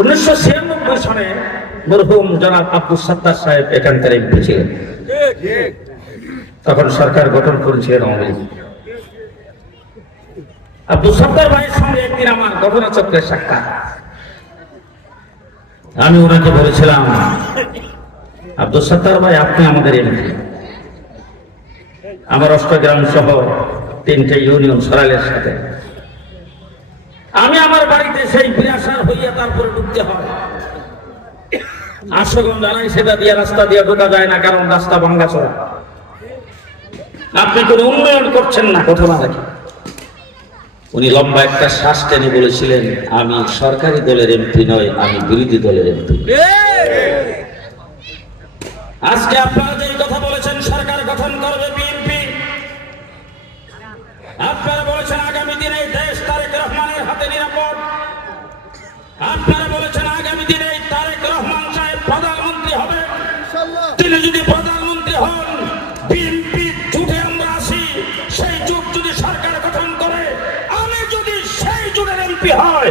1996 সনে মরহুম জনাব আব্দুল সত্তার সাহেব এখানকার এমপি ছিলেন। তখন সরকার গঠন করেছিলেন আওয়ামী লীগ। আব্দুল সত্তার ভাইয়ের সঙ্গে একদিন আমার ঘটনাচক্রের সাক্ষাৎ। আমি ওনাকে বলেছিলাম, আব্দুল সত্তার ভাই, আপনি আমাদের এমপি, আমার অষ্টগ্রাম সহ 3টে ইউনিয়ন সরাইলের সাথে। আমি আমার বাড়িতে সেই বিরাসার হইয়া তারপরে ঢুকতে হয়। আশ্রগণ জানাই সেটা দিয়ে রাস্তা দিয়ে ঢোকা যায় না, কারণ রাস্তা ভাঙ্গা চড়া। আপনি কোন উন্নয়ন করছেন না, ঘটনা দেখি। উনি লম্বা একটা শ্বাস টেনে বলেছিলেন, আমি সরকারি দলের এমপি নয়, আমি বিরোধী দলের এমপি। আজকে আপনারা যে কথা বলেছেন সরকার গঠন করবে বিএনপি, আপনারা বলেছেন আগামী দিনে দেশ তারেক রহমানের হাতে নিরাপদ, আপনারা বলেছেন আগামী দিনে তারেক রহমান সাহেব প্রধানমন্ত্রী হবে। তিনি যদি প্রধানমন্ত্রী হন, বিএনপি জোটে আমরা আসি, সেই জোট যদি সরকার গঠন করে, আমি যদি সেই জোটের এমপি হয়,